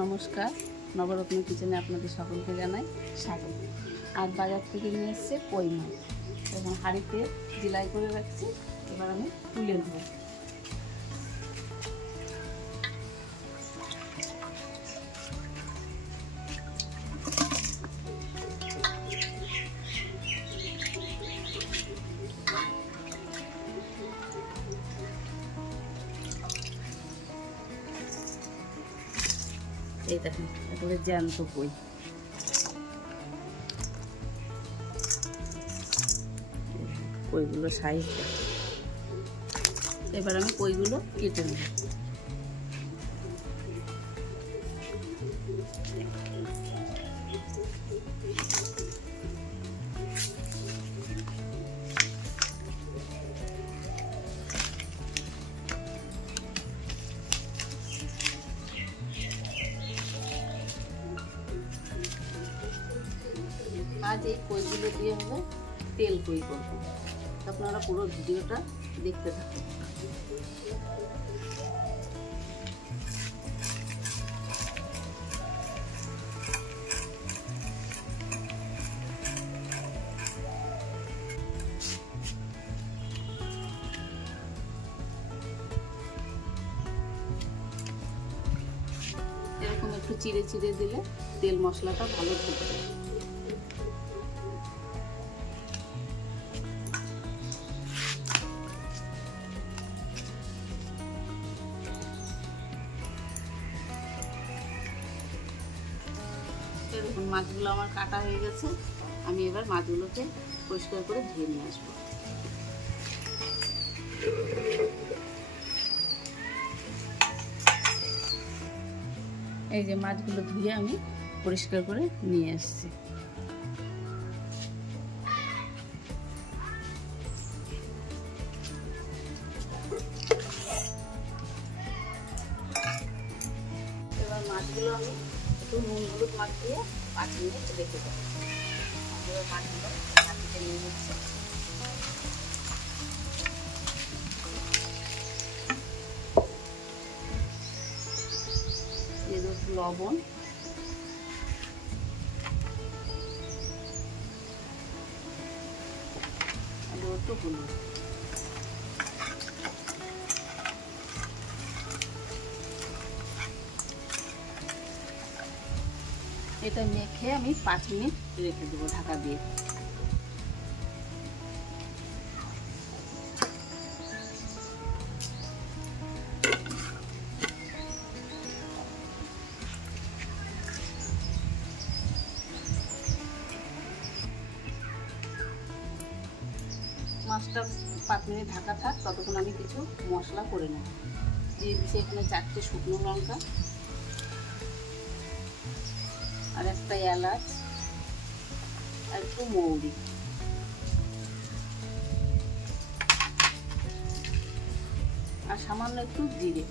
নমস্কার, নবরত্ন কিচেনে আপনাদের সকলকে জানাই স্বাগত। আর বাজার থেকে নিয়ে এসছে কই মাছ, এখন হাঁড়িতে জিলাই করে রাখছি। এবার আমি তুলে নেব। এই দেখুন, একেবারে জ্যান্ত কই। কইগুলো সাইজ, এবার আমি কইগুলো কেটে নেব। আজ এই কইগুলো দিয়ে হবে তেল কই করব। আপনারা পুরো ভিডিওটা দেখতে থাকুন। এরকম একটু চিড়ে চিড়ে দিলে তেল মশলাটা ভালো ঢুকবে। দেখুন, মাছগুলো আমার কাটা হয়ে গেছে। আমি এবার মাছগুলোকে পরিষ্কার করে ধুয়ে নিয়ে আসবো। এই যে মাছগুলো ধুয়ে আমি পরিষ্কার করে নিয়ে আসছি। এবার মাছগুলো আমি একটু নুন হলুদ মাখিয়ে 5 মিনিট রেখে দেবো। এবার মাছগুলো মাটিতে নিয়ে নিচ্ছি। দিয়ে দেবো লবণ, আর একটু হলুদ। এটা মেখে আমি 5 মিনিট রেখে দেবো ঢাকা দিয়ে। মাছটা 5 মিনিট ঢাকা থাক, ততক্ষণ আমি কিছু মশলা করে নেব। দিয়ে দিচ্ছি এখানে 4টে শুকনো লঙ্কা, আর একটা এলাচ, আর একটু মৌরি, আর সামান্য একটু জিরে।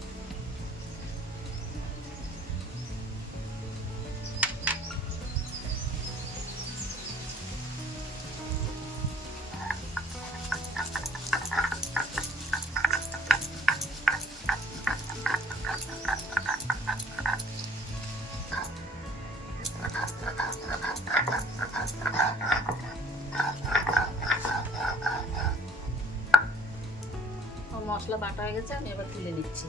মশলা বাটা হয়ে গেছে, আমি এবার তুলে নিচ্ছি।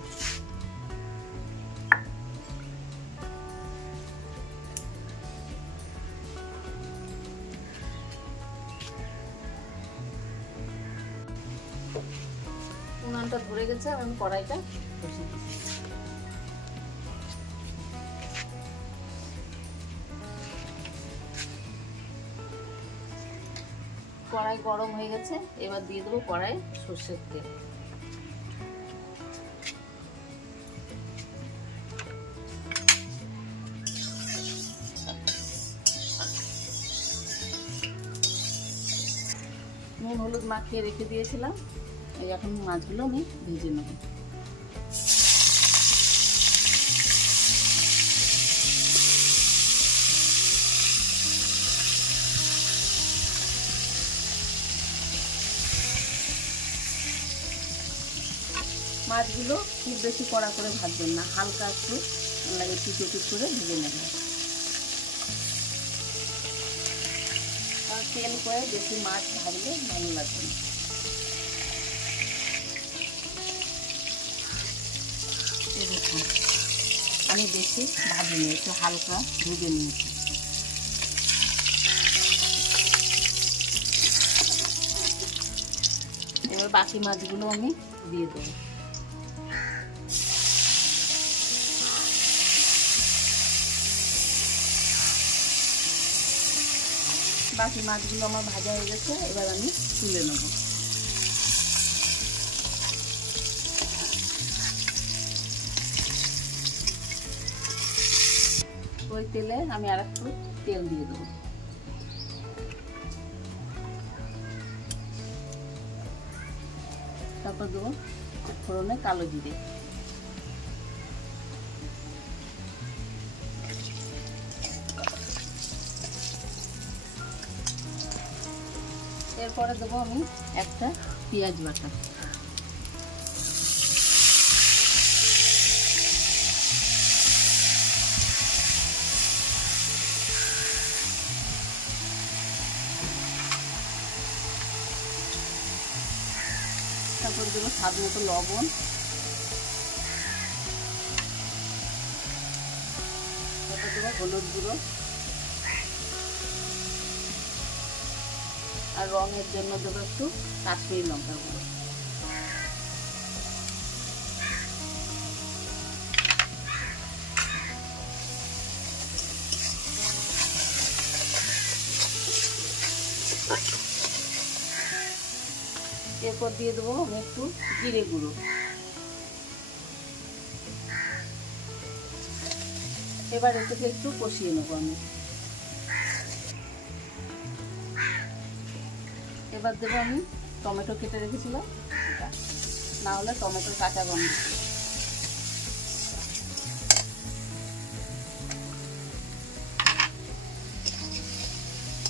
উনানটা ধরে গেছে, আমি কড়াইটা বসিয়ে দিচ্ছি। কড়াই গরম হয়ে গেছে, এবার দিয়ে দেবো কড়াই সর্ষের তেল। নুন হলুদ মাখিয়ে রেখে দিয়েছিলাম। এই এখন মাছগুলো আমি ভেজে নেব। মাছগুলো খুব বেশি কড়া করে ভাজবেন না, হালকা একটু লাগে পিঠে পিঠ করে ভেজে নেব। আর তেল করে বেশি মাছ ভাজলে ভালো লাগবে না। এই দেখুন আমি বেশি ভাজিনি, একটু হালকা ভেজে নিয়েছি। এবার বাকি মাছগুলো আমি দিয়ে দেবো। বাকি মাছগুলো আমার ভাজা হয়ে গেছে, এবার আমি তুলে নেব। ওই তেলে আমি আর একটু তেল দিয়ে দেবো। তারপর দেবো ফোড়নে কালো জিরে, এরপরে দেবো আমি একটা পেঁয়াজ বাটা, তারপর দেবো স্বাদ মতো লবণ, তারপর দেবো হলুদ গুঁড়ো, আর রঙের জন্য দেবো একটু কাশ্মীরি লঙ্কার গুঁড়ো। এরপর দিয়ে দেবো আমি একটু জিরে গুঁড়ো, এবার এটাকে একটু কষিয়ে নেবো আমি। এবার দেবো আমি টমেটো কেটে রেখেছিলাম, না হলে টমেটোর কাঁচা গন্ধ।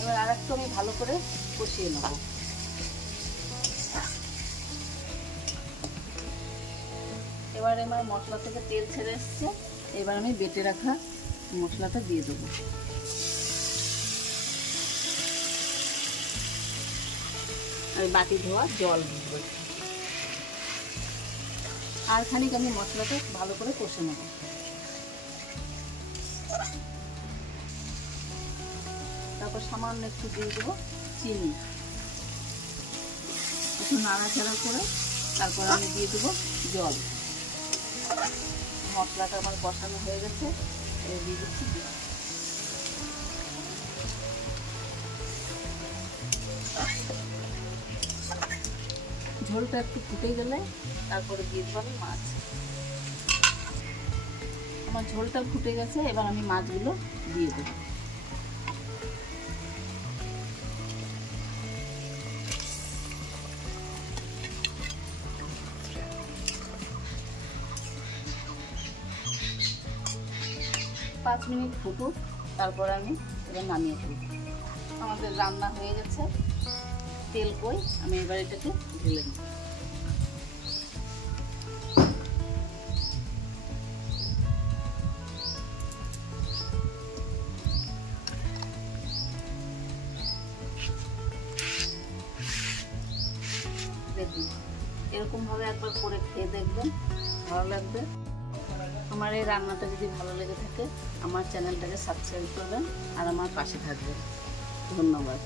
এবার আর একটু আমি ভালো করে কষিয়ে নেব। এবার আমার মশলা থেকে তেল ছেড়ে এসছে, এবার আমি বেটে রাখা মশলাটা দিয়ে দেবো। আমি বাটি ধোয়া জল দেবো, আর খানিক আমি মশলাটা ভালো করে কষে নেব। তারপর সামান্য একটু দিয়ে দেবো চিনি, একটু নাড়াচাড়া করে তারপর আমি দিয়ে দেবো জল। মশলাটা আমার কষানো হয়ে গেছে, দিয়ে দিচ্ছি জল। ঝোলটা একটু ফুটে গেলে তারপরে দিয়ে দেবো আমি মাছ। আমার ঝোলটা ফুটে গেছে, এবার আমি মাছগুলো দিয়ে দেবো। পাঁচ মিনিট ফুটুক, তারপর আমি এবার নামিয়ে ফেলব। আমাদের রান্না হয়ে গেছে, তেল কই, আমি এবার এটাকে ঢেলে নেব। দেখুন এরকমভাবে একবার করে খেয়ে দেখবেন, ভালো লাগবে। আমার এই রান্নাটা যদি ভালো লেগে থাকে আমার চ্যানেলটাকে সাবস্ক্রাইব করবেন আর আমার পাশে থাকবেন। ধন্যবাদ।